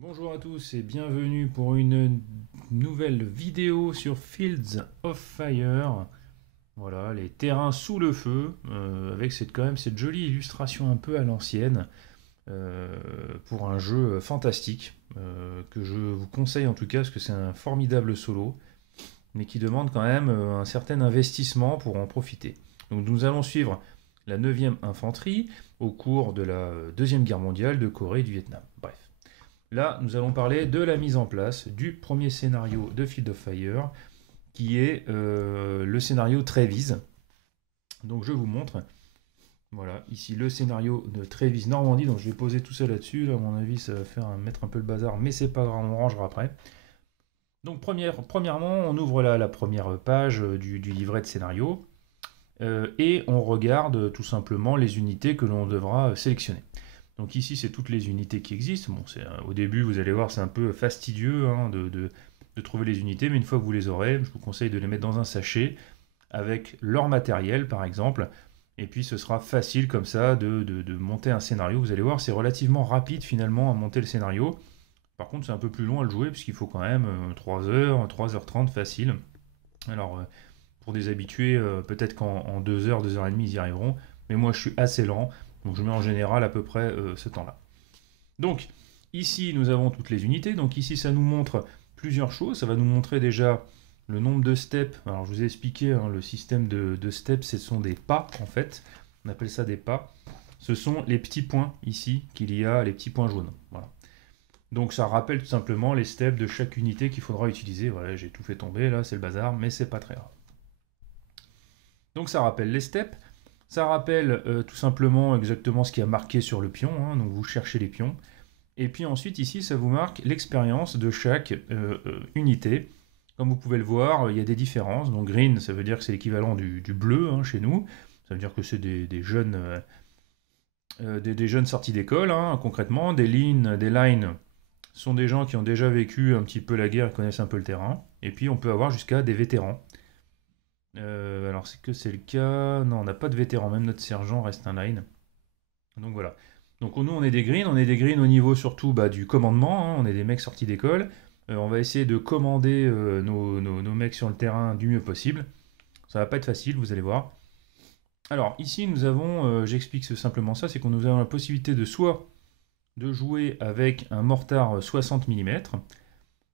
Bonjour à tous et bienvenue pour une nouvelle vidéo sur Fields of Fire. Voilà, les terrains sous le feu, avec quand même cette jolie illustration un peu à l'ancienne, euh, pour un jeu fantastique, que je vous conseille en tout cas parce que c'est un formidable solo, mais qui demande quand même un certain investissement pour en profiter. Donc nous allons suivre la 9e infanterie au cours de la Deuxième Guerre mondiale de Corée et du Vietnam. Bref. Là, nous allons parler de la mise en place du premier scénario de Field of Fire, qui est le scénario Trévise. Donc je vous montre. Voilà, ici le scénario de Trévise Normandie. Donc je vais poser tout ça là-dessus. Là, à mon avis, ça va mettre un peu le bazar, mais c'est pas grave, on rangera après. Donc premièrement, on ouvre la première page du livret de scénario et on regarde tout simplement les unités que l'on devra sélectionner. Donc ici, c'est toutes les unités qui existent. Bon, au début, vous allez voir, c'est un peu fastidieux de trouver les unités, mais une fois que vous les aurez, je vous conseille de les mettre dans un sachet avec leur matériel, par exemple. Et puis, ce sera facile comme ça de monter un scénario. Vous allez voir, c'est relativement rapide finalement à monter le scénario. Par contre, c'est un peu plus long à le jouer, puisqu'il faut quand même 3 heures, 3h30 facile. Alors, pour des habitués, peut-être qu'en 2 heures, 2h30, ils y arriveront. Mais moi, je suis assez lent. Donc je mets en général à peu près ce temps-là. Donc ici, nous avons toutes les unités. Donc ici, ça nous montre plusieurs choses. Ça va nous montrer déjà le nombre de steps. Alors je vous ai expliqué, hein, le système de steps, ce sont des pas en fait. On appelle ça des pas. Ce sont les petits points ici qu'il y a, les petits points jaunes. Voilà. Donc ça rappelle tout simplement les steps de chaque unité qu'il faudra utiliser. Voilà, j'ai tout fait tomber là, c'est le bazar, mais c'est pas très grave. Donc ça rappelle les steps. Ça rappelle tout simplement exactement ce qui a marqué sur le pion, hein, donc vous cherchez les pions. Et puis ensuite ici ça vous marque l'expérience de chaque unité. Comme vous pouvez le voir, il y a des différences. Donc green, ça veut dire que c'est l'équivalent du bleu, hein, chez nous. Ça veut dire que c'est des jeunes, des jeunes sortis d'école, hein, concrètement. Des lines sont des gens qui ont déjà vécu un petit peu la guerre et connaissent un peu le terrain. Et puis on peut avoir jusqu'à des vétérans. Alors, c'est que c'est le cas. Non, on n'a pas de vétéran. Même notre sergent reste un line. Donc voilà. Donc nous, on est des greens. On est des greens au niveau surtout du commandement, hein. On est des mecs sortis d'école. On va essayer de commander nos mecs sur le terrain du mieux possible. Ça va pas être facile, vous allez voir. Alors ici, nous avons, j'explique simplement ça, c'est qu'on nous avons la possibilité de soit de jouer avec un mortar 60 mm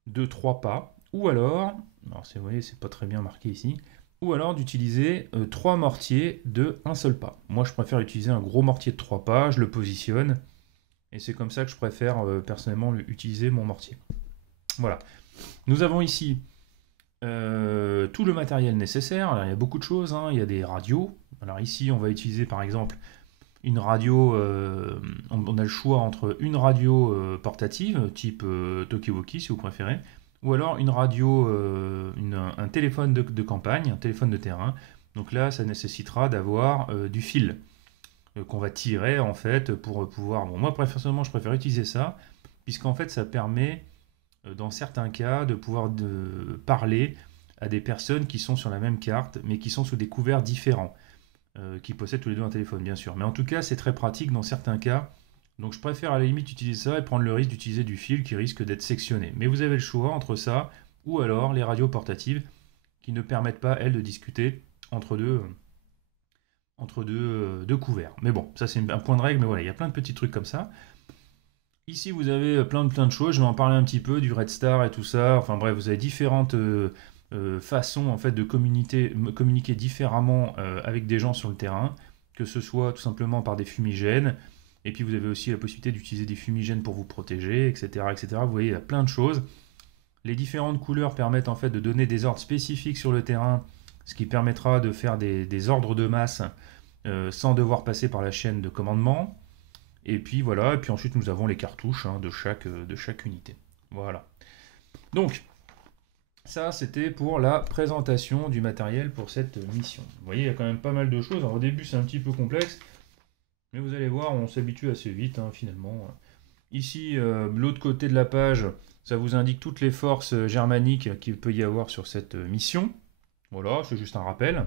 de 3 pas, ou alors vous voyez, c'est pas très bien marqué ici, ou alors d'utiliser 3 mortiers de un seul pas. Moi, je préfère utiliser un gros mortier de 3 pas, je le positionne, et c'est comme ça que je préfère personnellement utiliser mon mortier. Voilà. Nous avons ici tout le matériel nécessaire. Alors, il y a beaucoup de choses, hein. Il y a des radios. Alors ici, on va utiliser par exemple une radio, on a le choix entre une radio portative, type Talkie-Walkie si vous préférez, ou alors une radio, un téléphone de campagne, un téléphone de terrain. Donc là, ça nécessitera d'avoir du fil qu'on va tirer en fait pour pouvoir. Bon, moi personnellement, je préfère utiliser ça, puisqu'en fait, ça permet, dans certains cas, de pouvoir parler à des personnes qui sont sur la même carte, mais qui sont sous des couverts différents, qui possèdent tous les deux un téléphone, bien sûr. Mais en tout cas, c'est très pratique dans certains cas. Donc je préfère à la limite utiliser ça et prendre le risque d'utiliser du fil qui risque d'être sectionné. Mais vous avez le choix entre ça ou alors les radios portatives qui ne permettent pas, elles, de discuter entre deux couverts. Mais bon, ça c'est un point de règle, mais voilà, il y a plein de petits trucs comme ça. Ici, vous avez plein de choses. Je vais en parler un petit peu du Red Star et tout ça. Enfin bref, vous avez différentes façons en fait de communiquer différemment avec des gens sur le terrain, que ce soit tout simplement par des fumigènes. Et puis vous avez aussi la possibilité d'utiliser des fumigènes pour vous protéger, etc., etc. Vous voyez, il y a plein de choses. Les différentes couleurs permettent en fait de donner des ordres spécifiques sur le terrain, ce qui permettra de faire des ordres de masse sans devoir passer par la chaîne de commandement. Et puis voilà, et puis ensuite nous avons les cartouches, hein, de chaque unité. Voilà. Donc, ça c'était pour la présentation du matériel pour cette mission. Vous voyez, il y a quand même pas mal de choses. Alors, au début c'est un petit peu complexe, mais vous allez voir, on s'habitue assez vite, hein, finalement. Ici, l'autre côté de la page, ça vous indique toutes les forces germaniques qu'il peut y avoir sur cette mission. Voilà, c'est juste un rappel.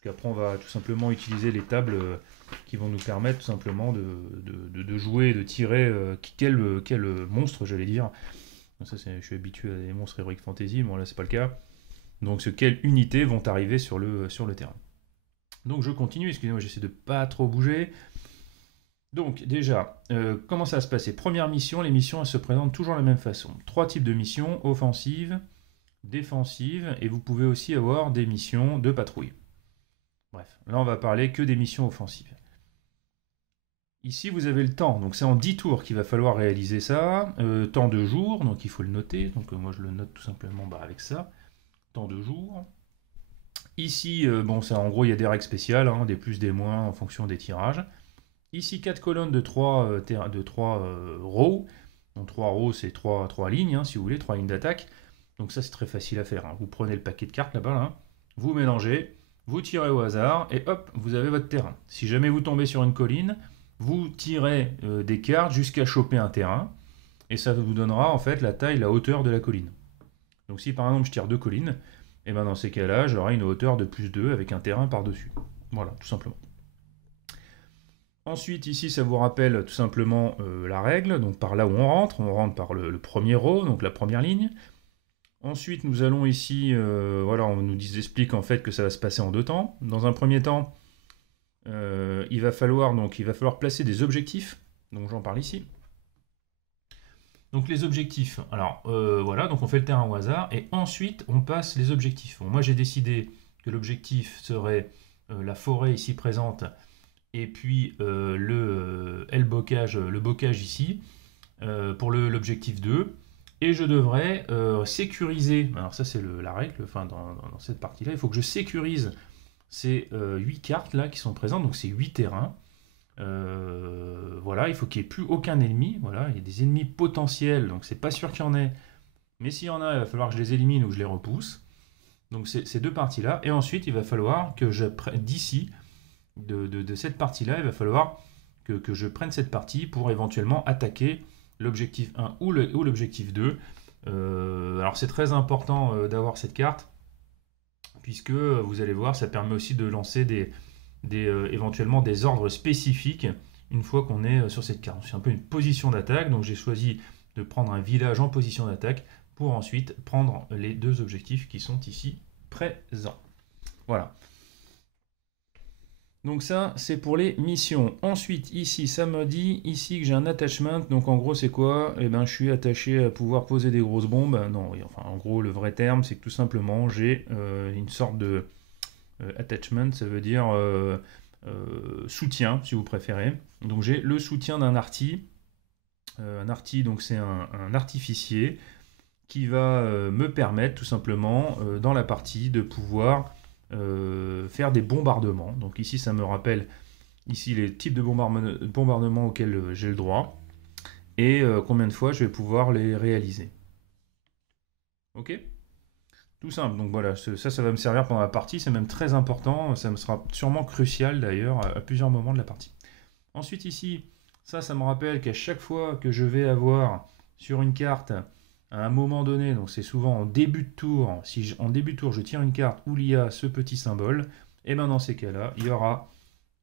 Puisqu'après, on va tout simplement utiliser les tables qui vont nous permettre tout simplement de jouer, de tirer quel monstre, j'allais dire. Ça, je suis habitué à des monstres Heroic Fantasy, bon là, c'est pas le cas. Donc, quelles unités vont arriver sur le terrain. Donc, je continue, excusez-moi, j'essaie de pas trop bouger. Donc déjà, comment ça va se passer? Première mission, les missions elles se présentent toujours de la même façon. 3 types de missions, offensive, défensive, et vous pouvez aussi avoir des missions de patrouille. Bref, là on va parler que des missions offensives. Ici vous avez le temps, donc c'est en 10 tours qu'il va falloir réaliser ça. Temps de jour, donc il faut le noter, donc moi je le note tout simplement avec ça. Temps de jour. Ici, bon, en gros il y a des règles spéciales, hein, des plus, des moins en fonction des tirages. Ici, 4 colonnes de 3 rows. Donc 3 rows, c'est 3 lignes, hein, si vous voulez, 3 lignes d'attaque. Donc ça, c'est très facile à faire. Hein. Vous prenez le paquet de cartes là-bas, là, vous mélangez, vous tirez au hasard, et hop, vous avez votre terrain. Si jamais vous tombez sur une colline, vous tirez des cartes jusqu'à choper un terrain, et ça vous donnera en fait la taille, la hauteur de la colline. Donc si par exemple je tire 2 collines, et ben dans ces cas-là, j'aurai une hauteur de plus 2 avec un terrain par-dessus. Voilà, tout simplement. Ensuite, ici, ça vous rappelle tout simplement la règle, donc par là où on rentre par le premier row, donc la première ligne. Ensuite, nous allons ici, voilà, on nous explique en fait que ça va se passer en 2 temps. Dans un premier temps, il va falloir placer des objectifs, donc j'en parle ici. Donc les objectifs, alors voilà, donc on fait le terrain au hasard, et ensuite on passe les objectifs. Bon, moi j'ai décidé que l'objectif serait la forêt ici présente, et puis le bocage ici, pour l'objectif 2. Et je devrais sécuriser, alors ça c'est la règle, enfin dans cette partie-là, il faut que je sécurise ces 8 cartes là qui sont présentes, donc ces 8 terrains. Voilà, il faut qu'il n'y ait plus aucun ennemi, voilà, il y a des ennemis potentiels, donc c'est pas sûr qu'il y en ait, mais s'il y en a, il va falloir que je les élimine ou que je les repousse. Donc ces 2 parties-là, et ensuite il va falloir que je prenne d'ici, de cette partie-là, il va falloir que je prenne cette partie pour éventuellement attaquer l'objectif 1 ou l'objectif 2. Alors c'est très important d'avoir cette carte, puisque vous allez voir, ça permet aussi de lancer éventuellement des ordres spécifiques une fois qu'on est sur cette carte. C'est un peu une position d'attaque, donc j'ai choisi de prendre un village en position d'attaque pour ensuite prendre les 2 objectifs qui sont ici présents. Voilà. Donc ça, c'est pour les missions. Ensuite, ici, ça me dit ici que j'ai un attachment. Donc en gros, c'est quoi? Eh ben, je suis attaché à pouvoir poser des grosses bombes. Non, oui, enfin, en gros, le vrai terme, c'est que tout simplement, j'ai une sorte de attachment. Ça veut dire soutien, si vous préférez. Donc j'ai le soutien d'un arty. Un arty, donc c'est un artificier qui va me permettre tout simplement dans la partie de pouvoir faire des bombardements. Donc ici ça me rappelle ici les types de bombardements auxquels j'ai le droit et combien de fois je vais pouvoir les réaliser. Ok, tout simple. Donc voilà, ça va me servir pendant la partie, c'est même très important, ça me sera sûrement crucial d'ailleurs à plusieurs moments de la partie. Ensuite ici, ça me rappelle qu'à chaque fois que je vais avoir sur une carte à un moment donné, donc c'est souvent en début de tour, si en début de tour je tire une carte où il y a ce petit symbole, et bien dans ces cas-là, il y aura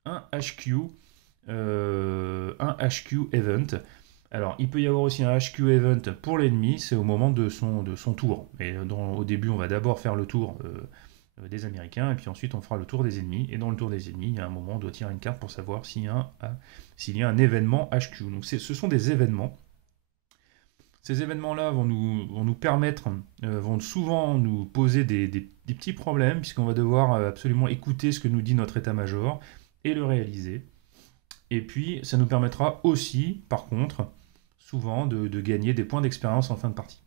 un HQ event. Alors il peut y avoir aussi un HQ event pour l'ennemi, c'est au moment de son tour. Mais au début, on va d'abord faire le tour des Américains, et puis ensuite on fera le tour des ennemis. Et dans le tour des ennemis, il y a un moment où on doit tirer une carte pour savoir s'il y a un événement HQ. Donc ce sont des événements. Ces événements-là vont nous permettre, vont souvent nous poser des petits problèmes, puisqu'on va devoir absolument écouter ce que nous dit notre état-major et le réaliser. Et puis, ça nous permettra aussi, par contre, souvent de gagner des points d'expérience en fin de partie.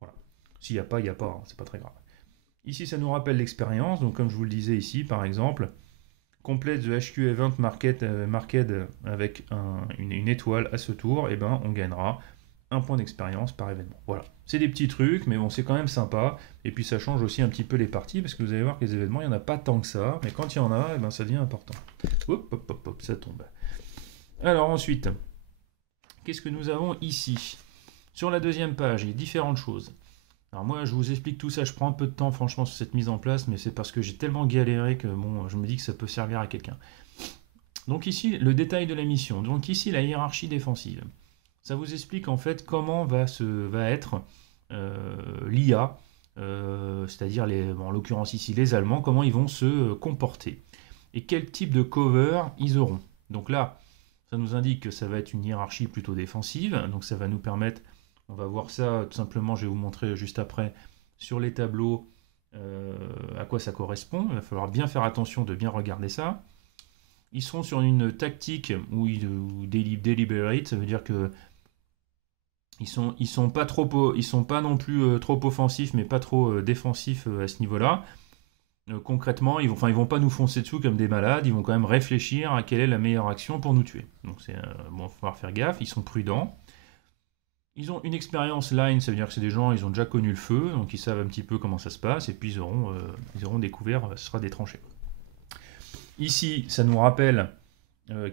Voilà. S'il n'y a pas, il n'y a pas, hein, c'est pas très grave. Ici, ça nous rappelle l'expérience, donc comme je vous le disais ici, par exemple, complete the HQ event marked avec une étoile à ce tour, et ben on gagnera un point d'expérience par événement. Voilà, c'est des petits trucs, mais bon, c'est quand même sympa. Et puis ça change aussi un petit peu les parties, parce que vous allez voir que les événements, il n'y en a pas tant que ça, mais quand il y en a, eh ben, ça devient important. Hop, hop, hop, hop, ça tombe. Alors ensuite, qu'est-ce que nous avons ici? Sur la deuxième page, il y a différentes choses. Alors moi, je vous explique tout ça, je prends un peu de temps franchement sur cette mise en place, mais c'est parce que j'ai tellement galéré que bon, je me dis que ça peut servir à quelqu'un. Donc ici, le détail de la mission. Donc ici, la hiérarchie défensive. Ça vous explique en fait comment va être l'IA, c'est-à-dire en l'occurrence ici les Allemands, comment ils vont se comporter et quel type de cover ils auront. Donc là, ça nous indique que ça va être une hiérarchie plutôt défensive, donc ça va nous permettre, on va voir ça tout simplement, je vais vous montrer juste après sur les tableaux à quoi ça correspond. Il va falloir bien faire attention de bien regarder ça. Ils seront sur une tactique ou deliberate, ça veut dire que ils sont pas non plus trop offensifs, mais pas trop défensifs à ce niveau-là. Concrètement, ils vont pas nous foncer dessus comme des malades. Ils vont quand même réfléchir à quelle est la meilleure action pour nous tuer. Donc il va falloir faire gaffe. Ils sont prudents. Ils ont une expérience line, ça veut dire que c'est des gens, ils ont déjà connu le feu, donc ils savent un petit peu comment ça se passe, et puis ils auront découvert, ce sera des tranchées. Ici, ça nous rappelle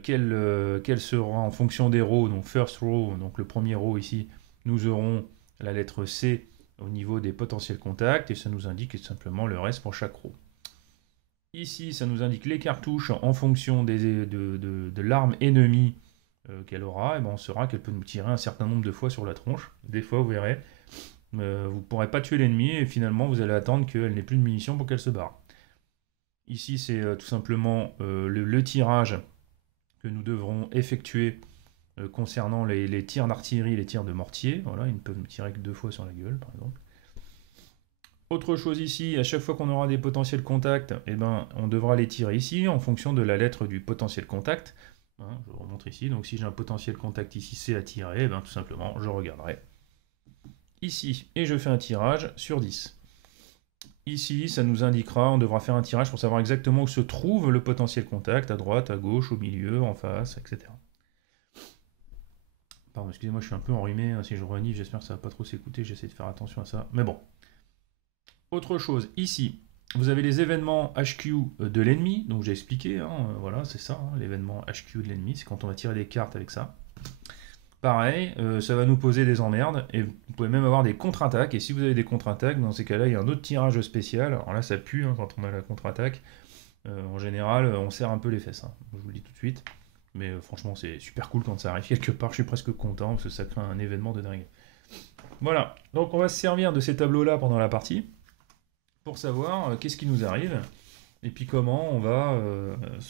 quelle sera en fonction des rows, donc first row, donc le premier row ici, nous aurons la lettre C au niveau des potentiels contacts, et ça nous indique tout simplement le reste pour chaque row. Ici, ça nous indique les cartouches en fonction de l'arme ennemie qu'elle aura, et ben on saura qu'elle peut nous tirer un certain nombre de fois sur la tronche. Des fois, vous verrez, vous ne pourrez pas tuer l'ennemi, et finalement, vous allez attendre qu'elle n'ait plus de munitions pour qu'elle se barre. Ici, c'est tout simplement le tirage que nous devrons effectuer concernant les tirs d'artillerie, les tirs de mortier. Voilà, ils ne peuvent nous tirer que 2 fois sur la gueule, par exemple. Autre chose ici, à chaque fois qu'on aura des potentiels contacts, eh ben, on devra les tirer ici en fonction de la lettre du potentiel contact. Hein, je vous remontre ici. Donc si j'ai un potentiel contact ici C à tirer, eh ben, tout simplement, je regarderai ici et je fais un tirage sur 10. Ici, ça nous indiquera, on devra faire un tirage pour savoir exactement où se trouve le potentiel contact, à droite, à gauche, au milieu, en face, etc. Pardon, excusez-moi, je suis un peu enrhumé, hein, si je renifle, j'espère que ça va pas trop s'écouter, j'essaie de faire attention à ça. Mais bon. Autre chose, ici, vous avez les événements HQ de l'ennemi, donc j'ai expliqué, hein, voilà, c'est ça, hein, l'événement HQ de l'ennemi, c'est quand on va tirer des cartes avec ça. Pareil, ça va nous poser des emmerdes, et vous pouvez même avoir des contre-attaques, et si vous avez des contre-attaques, dans ces cas-là, il y a un autre tirage spécial, alors là ça pue hein, quand on a la contre-attaque, en général, on serre un peu les fesses, hein, je vous le dis tout de suite, mais franchement c'est super cool quand ça arrive quelque part, je suis presque content, parce que ça crée un événement de dingue. Voilà, donc on va se servir de ces tableaux-là pendant la partie, pour savoir qu'est-ce qui nous arrive, et puis comment on va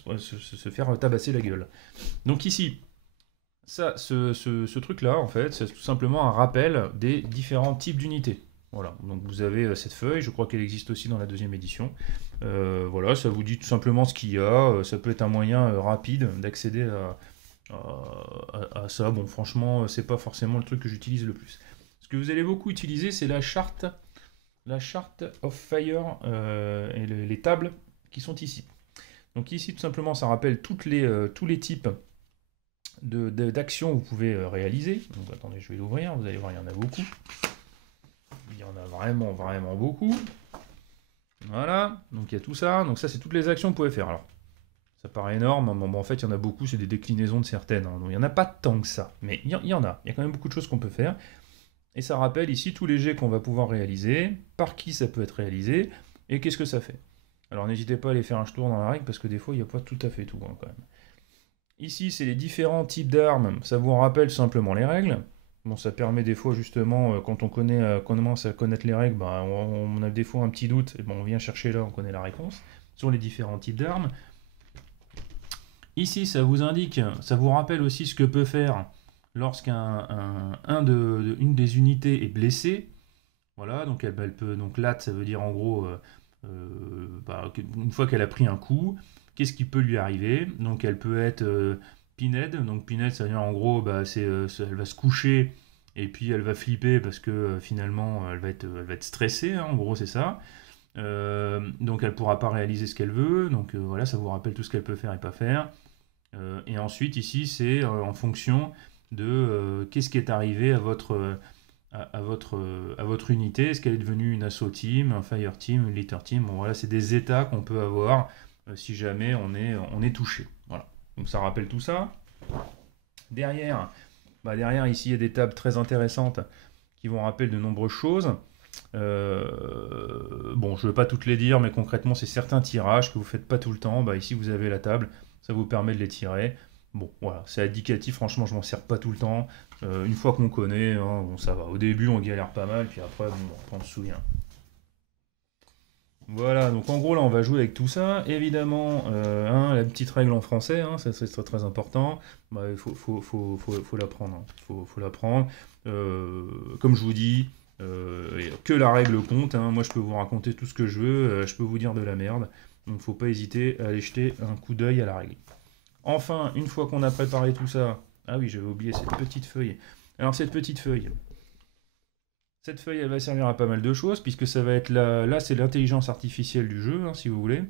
se faire tabasser la gueule. Donc ici, ça, ce truc-là, en fait, c'est tout simplement un rappel des différents types d'unités. Voilà, donc vous avez cette feuille, je crois qu'elle existe aussi dans la deuxième édition. Voilà, ça vous dit tout simplement ce qu'il y a. Ça peut être un moyen rapide d'accéder à ça. Bon, franchement, c'est pas forcément le truc que j'utilise le plus. Ce que vous allez beaucoup utiliser, c'est la charte of Fire et les tables qui sont ici. Donc ici, tout simplement, ça rappelle tous les types d'actions que vous pouvez réaliser. Donc attendez, je vais l'ouvrir, vous allez voir, il y en a beaucoup. Il y en a vraiment, vraiment beaucoup. Voilà, donc il y a tout ça. Donc ça, c'est toutes les actions que vous pouvez faire. Alors, ça paraît énorme, mais bon, en fait, il y en a beaucoup, c'est des déclinaisons de certaines. Hein. Donc il n'y en a pas tant que ça, mais il y en a. Il y a quand même beaucoup de choses qu'on peut faire. Et ça rappelle ici tous les jets qu'on va pouvoir réaliser, par qui ça peut être réalisé, et qu'est-ce que ça fait. Alors n'hésitez pas à aller faire un tour dans la règle, parce que des fois, il n'y a pas tout à fait tout, hein, quand même. Ici, c'est les différents types d'armes. Ça vous rappelle simplement les règles. Bon, ça permet des fois, justement, quand on commence à connaître les règles, bah, on a des fois un petit doute, et bon, on vient chercher là, on connaît la réponse, sur les différents types d'armes. Ici, ça vous indique, ça vous rappelle aussi ce que peut faire lorsqu'une des unités est blessée. Voilà, donc elle peut, donc lat, ça veut dire en gros, une fois qu'elle a pris un coup, qu'est-ce qui peut lui arriver? Donc elle peut être pinhead, donc pinhead ça veut dire en gros, elle va se coucher et puis elle va flipper parce que finalement elle va être stressée, hein, en gros c'est ça. Donc elle pourra pas réaliser ce qu'elle veut, donc voilà, ça vous rappelle tout ce qu'elle peut faire et pas faire. Et ensuite ici c'est en fonction de qu'est-ce qui est arrivé à votre unité. Est-ce qu'elle est devenue une assaut team, un fire team, une litter team? Bon, voilà, c'est des états qu'on peut avoir si jamais on est touché. Voilà. Donc ça rappelle tout ça. Derrière, ici, il y a des tables très intéressantes qui vont rappeler de nombreuses choses. Bon, je ne vais pas toutes les dire, mais concrètement, c'est certains tirages que vous ne faites pas tout le temps. Bah, ici, vous avez la table, ça vous permet de les tirer. Bon, voilà, c'est indicatif, franchement, je m'en sers pas tout le temps. Une fois qu'on connaît, hein, bon, ça va. Au début, on galère pas mal, puis après, bon, on se souvient. Voilà, donc en gros, là, on va jouer avec tout ça. Évidemment, la petite règle en français, hein, ça c'est très, très important. Bah, il faut l'apprendre. Faut l'apprendre. Comme je vous dis, que la règle compte, hein. Moi, je peux vous raconter tout ce que je veux, je peux vous dire de la merde. Donc, faut pas hésiter à aller jeter un coup d'œil à la règle. Enfin, une fois qu'on a préparé tout ça, ah oui, j'avais oublié cette petite feuille. Alors, cette feuille, elle va servir à pas mal de choses, puisque ça va être là c'est l'intelligence artificielle du jeu, hein, si vous voulez.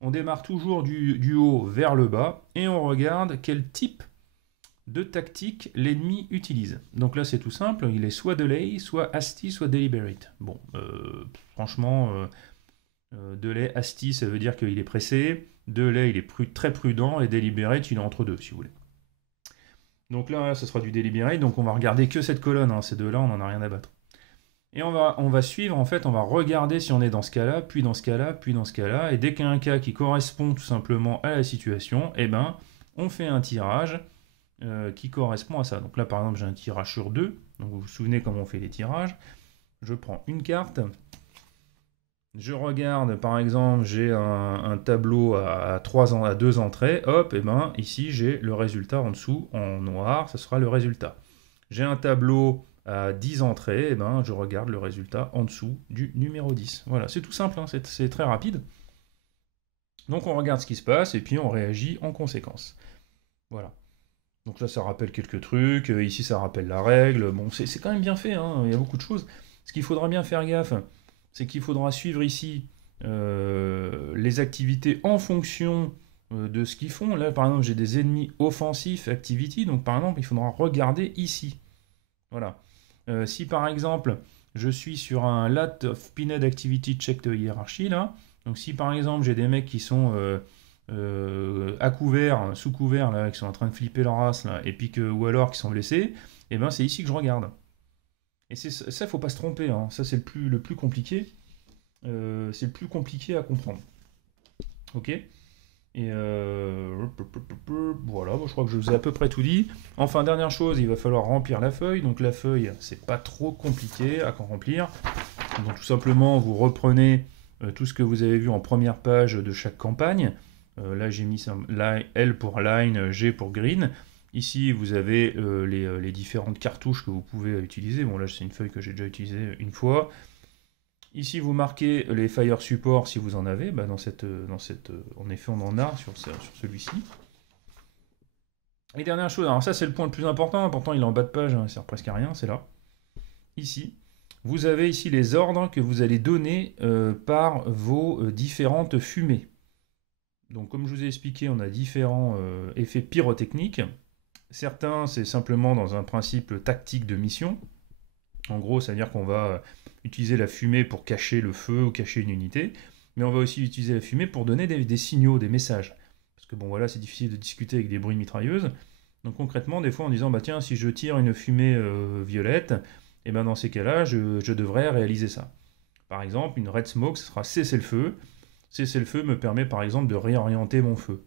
On démarre toujours du haut vers le bas, et on regarde quel type de tactique l'ennemi utilise. Donc là, c'est tout simple, il est soit delay, soit hasty, soit deliberate. Bon, franchement, delay, hasty, ça veut dire qu'il est pressé, delay, il est très prudent, et deliberate, il est entre deux, si vous voulez. Donc là, ce sera du deliberate, donc on va regarder que cette colonne, hein, ces deux-là, on n'en a rien à battre. Et on va suivre, en fait, on va regarder si on est dans ce cas-là, puis dans ce cas-là, puis dans ce cas-là. Et dès qu'il y a un cas qui correspond tout simplement à la situation, eh ben, on fait un tirage qui correspond à ça. Donc là, par exemple, j'ai un tirage sur 2. Donc vous vous souvenez comment on fait les tirages. Je prends une carte. Je regarde, par exemple, j'ai un tableau à 2 entrées. Hop, et ben, ici, j'ai le résultat en dessous, en noir, ce sera le résultat. J'ai un tableau à 10 entrées, et ben, je regarde le résultat en dessous du numéro 10. Voilà, c'est tout simple, hein, c'est très rapide. Donc on regarde ce qui se passe et puis on réagit en conséquence. Voilà. Donc là, ça rappelle quelques trucs. Ici, ça rappelle la règle. Bon, c'est quand même bien fait, hein, il y a beaucoup de choses. Ce qu'il faudra bien faire gaffe, c'est qu'il faudra suivre ici les activités en fonction de ce qu'ils font. Là, par exemple, j'ai des ennemis offensifs activity. Donc, par exemple, il faudra regarder ici. Voilà. Si par exemple, je suis sur un lat of pinned activity check de hiérarchie, là, donc si par exemple j'ai des mecs qui sont à couvert, sous couvert, là, qui sont en train de flipper leur race, là, et puis ou alors qui sont blessés, et ben c'est ici que je regarde. Et ça, faut pas se tromper, hein. Ça c'est le plus compliqué. C'est le plus compliqué à comprendre. Ok. Et voilà, je crois que je vous ai à peu près tout dit. Enfin, dernière chose, il va falloir remplir la feuille. Donc la feuille, c'est pas trop compliqué à remplir. Donc tout simplement, vous reprenez tout ce que vous avez vu en première page de chaque campagne. Là, j'ai mis ça, L pour line, G pour green. Ici, vous avez les différentes cartouches que vous pouvez utiliser. Bon, là, c'est une feuille que j'ai déjà utilisée une fois. Ici, vous marquez les fire support si vous en avez. Bah, en effet, on en a sur celui-ci. Et dernière chose, alors ça c'est le point le plus important, pourtant il est en bas de page, hein, ça sert presque à rien, c'est là. Ici, vous avez ici les ordres que vous allez donner par vos différentes fumées. Donc comme je vous ai expliqué, on a différents effets pyrotechniques. Certains, c'est simplement dans un principe tactique de mission. En gros, ça veut dire qu'on va utiliser la fumée pour cacher le feu ou cacher une unité, mais on va aussi utiliser la fumée pour donner des signaux, des messages. Parce que bon voilà, c'est difficile de discuter avec des bruits mitrailleuses. Donc concrètement, des fois en disant, bah tiens, si je tire une fumée violette, et ben dans ces cas-là, je devrais réaliser ça. Par exemple, une red smoke, ce sera cesser le feu. Cesser le feu me permet par exemple de réorienter mon feu.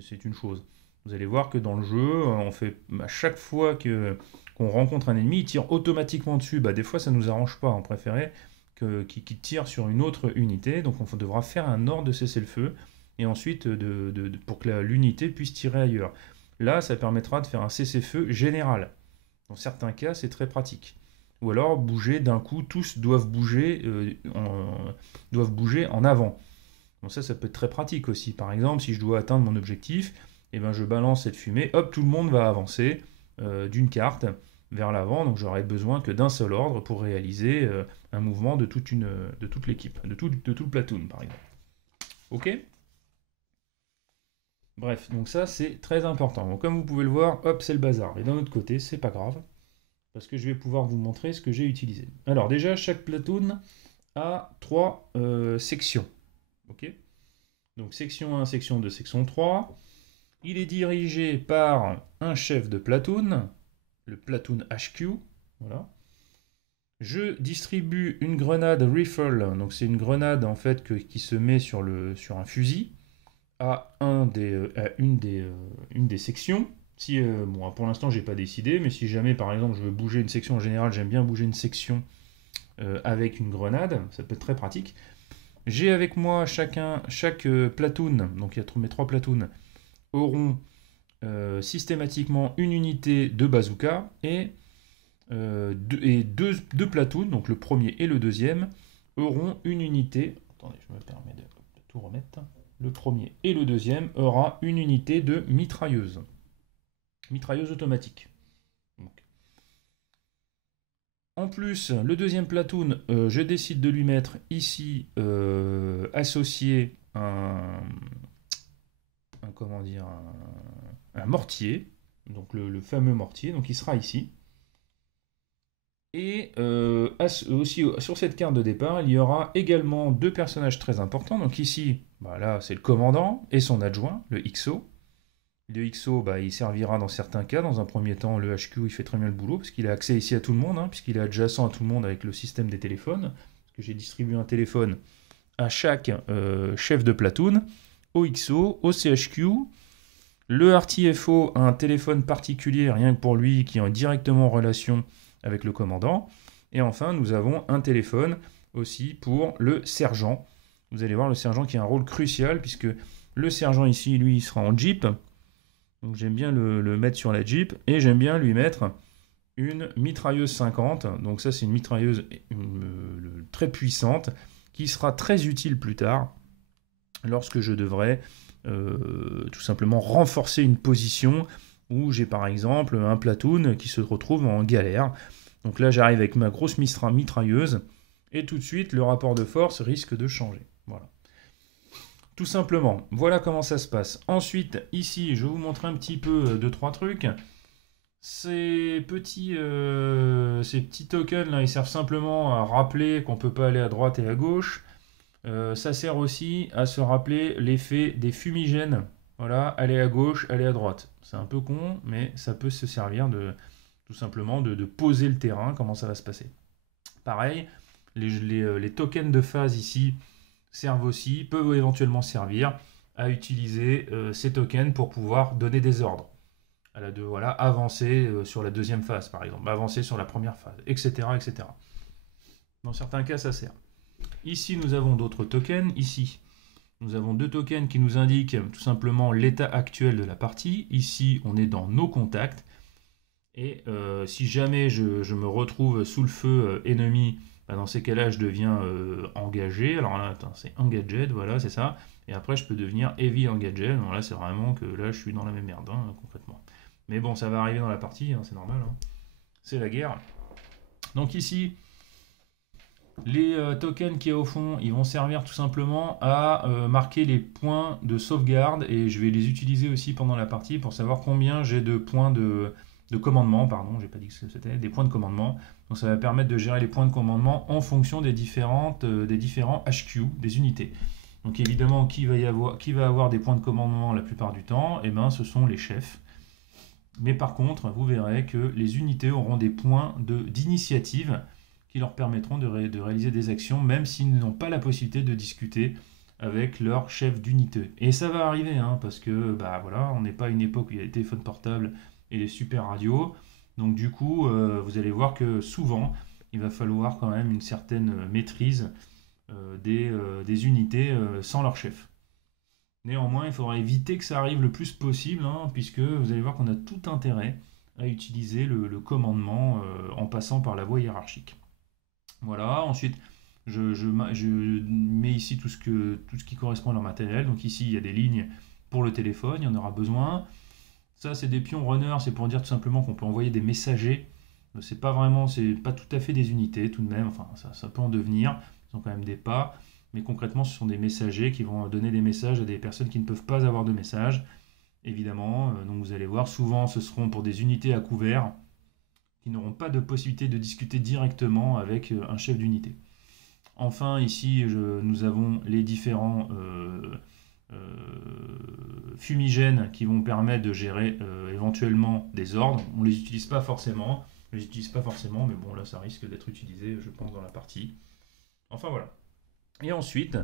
C'est une chose. Vous allez voir que dans le jeu, on fait à chaque fois qu'on rencontre un ennemi, il tire automatiquement dessus. Bah, des fois, ça ne nous arrange pas. On préférait qu'il tire sur une autre unité. Donc, on devra faire un ordre de cessez-le-feu. Et ensuite, pour que l'unité puisse tirer ailleurs. Là, ça permettra de faire un cessez-feu général. Dans certains cas, c'est très pratique. Ou alors, bouger d'un coup, tous doivent bouger en avant. Donc ça peut être très pratique aussi. Par exemple, si je dois atteindre mon objectif, eh ben je balance cette fumée, hop, tout le monde va avancer d'une carte vers l'avant, donc j'aurai besoin que d'un seul ordre pour réaliser un mouvement de toute l'équipe, de tout le platoon par exemple. Ok. Bref, donc ça c'est très important. Donc, comme vous pouvez le voir, hop, c'est le bazar. Et d'un autre côté, c'est pas grave, parce que je vais pouvoir vous montrer ce que j'ai utilisé. Alors déjà, chaque platoon a 3 sections. Ok. Donc section 1, section 2, section 3. Il est dirigé par un chef de platoon, le platoon HQ. Voilà. Je distribue une grenade rifle, donc c'est une grenade en fait qui se met sur un fusil à une des sections. Si, bon, pour l'instant, j'ai pas décidé, mais si jamais, par exemple, je veux bouger une section en général, j'aime bien bouger une section avec une grenade, ça peut être très pratique. J'ai avec moi chaque platoon, donc il y a mes 3 platoons, auront systématiquement une unité de bazooka et deux platoons, donc le premier et le deuxième, auront une unité. Attendez, je me permets de tout remettre. Le premier et le deuxième aura une unité de mitrailleuse. Mitrailleuse automatique. Donc. En plus, le deuxième platoon, je décide de lui mettre ici associé comment dire, un mortier, donc le fameux mortier, donc il sera ici. Et aussi sur cette carte de départ, il y aura également 2 personnages très importants. Donc ici, bah là c'est le commandant et son adjoint, le XO. Le XO, bah, il servira dans certains cas. Dans un premier temps, le HQ, il fait très bien le boulot, parce qu'il a accès ici à tout le monde, hein, puisqu'il est adjacent à tout le monde avec le système des téléphones. Parce que j'ai distribué un téléphone à chaque chef de platoon, au XO, au CHQ. Le RTFO a un téléphone particulier, rien que pour lui, qui est directement en relation avec le commandant. Et enfin, nous avons un téléphone aussi pour le sergent. Vous allez voir le sergent qui a un rôle crucial, puisque le sergent ici, lui, il sera en Jeep. Donc j'aime bien le mettre sur la Jeep. Et j'aime bien lui mettre une mitrailleuse 50. Donc ça, c'est une mitrailleuse très puissante, qui sera très utile plus tard, lorsque je devrais tout simplement renforcer une position où j'ai par exemple un platoon qui se retrouve en galère. Donc là, j'arrive avec ma grosse mitrailleuse, et tout de suite, le rapport de force risque de changer. Voilà. Tout simplement, voilà comment ça se passe. Ensuite, ici, je vais vous montrer un petit peu 2-3 trucs. Ces petits tokens là, ils servent simplement à rappeler qu'on ne peut pas aller à droite et à gauche. Ça sert aussi à se rappeler l'effet des fumigènes. Voilà, aller à gauche, aller à droite. C'est un peu con, mais ça peut se servir tout simplement de poser le terrain, comment ça va se passer. Pareil, les tokens de phase ici servent aussi, peuvent éventuellement servir à utiliser ces tokens pour pouvoir donner des ordres. Voilà, avancer sur la deuxième phase, par exemple, avancer sur la première phase, etc., etc. Dans certains cas, ça sert. Ici, nous avons d'autres tokens. Ici, nous avons 2 tokens qui nous indiquent tout simplement l'état actuel de la partie. Ici, on est dans nos contacts. Et si jamais je me retrouve sous le feu ennemi, bah dans ces cas-là, je deviens engagé. Alors là, c'est engaged, voilà, c'est ça. Et après, je peux devenir heavy engaged. Donc là, c'est vraiment que là, je suis dans la même merde, hein, concrètement. Mais bon, ça va arriver dans la partie, hein, c'est normal. Hein. C'est la guerre. Donc ici, les tokens qui est au fond, ils vont servir tout simplement à marquer les points de sauvegarde, et je vais les utiliser aussi pendant la partie pour savoir combien j'ai de points de commandement, pardon, j'ai pas dit ce que c'était, des points de commandement. Donc ça va permettre de gérer les points de commandement en fonction des différents HQ, des unités. Donc évidemment, qui va avoir des points de commandement la plupart du temps? Eh ben, ce sont les chefs. Mais par contre, vous verrez que les unités auront des points d'initiative qui leur permettront de réaliser des actions, même s'ils n'ont pas la possibilité de discuter avec leur chef d'unité. Et ça va arriver, hein, parce que bah, voilà, on n'est pas à une époque où il y a les téléphones portables et les super radios. Donc du coup, vous allez voir que souvent, il va falloir quand même une certaine maîtrise des unités sans leur chef. Néanmoins, il faudra éviter que ça arrive le plus possible, hein, puisque vous allez voir qu'on a tout intérêt à utiliser le commandement en passant par la voie hiérarchique. Voilà, ensuite je mets ici tout ce qui correspond à leur matériel. Donc ici il y a des lignes pour le téléphone, il y en aura besoin. Ça c'est des pions runner, c'est pour dire tout simplement qu'on peut envoyer des messagers. C'est pas tout à fait des unités tout de même, enfin ça peut en devenir, ils ont quand même des pas. Mais concrètement, ce sont des messagers qui vont donner des messages à des personnes qui ne peuvent pas avoir de message, évidemment. Donc vous allez voir, souvent ce seront pour des unités à couvert qui n'auront pas de possibilité de discuter directement avec un chef d'unité. Enfin, ici, nous avons les différents fumigènes qui vont permettre de gérer éventuellement des ordres. On ne les utilise pas forcément, Je les utilise pas forcément, mais bon, là, ça risque d'être utilisé, je pense, dans la partie. Enfin, voilà. Et ensuite,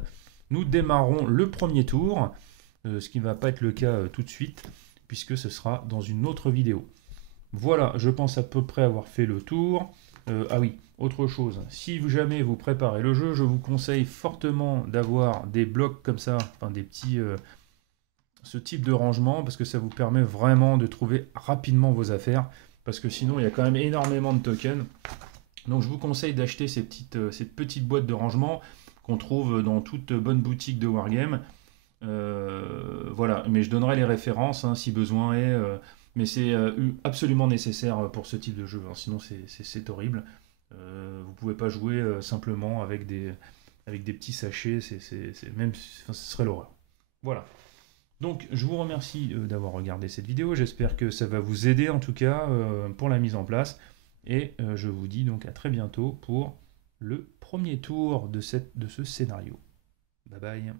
nous démarrons le premier tour, ce qui ne va pas être le cas tout de suite, puisque ce sera dans une autre vidéo. Voilà, je pense à peu près avoir fait le tour. Ah oui, autre chose, si jamais vous préparez le jeu, je vous conseille fortement d'avoir des blocs comme ça, enfin des petits... ce type de rangement, parce que ça vous permet vraiment de trouver rapidement vos affaires, parce que sinon il y a quand même énormément de tokens. Donc je vous conseille d'acheter ces petites boîtes de rangement qu'on trouve dans toute bonne boutique de Wargame. Voilà, mais je donnerai les références hein, si besoin est. Mais c'est absolument nécessaire pour ce type de jeu, hein, sinon c'est horrible. Vous pouvez pas jouer simplement avec des petits sachets, même, enfin, ce serait l'horreur. Voilà. Donc je vous remercie d'avoir regardé cette vidéo, j'espère que ça va vous aider en tout cas pour la mise en place. Et je vous dis donc à très bientôt pour le premier tour de ce scénario. Bye bye.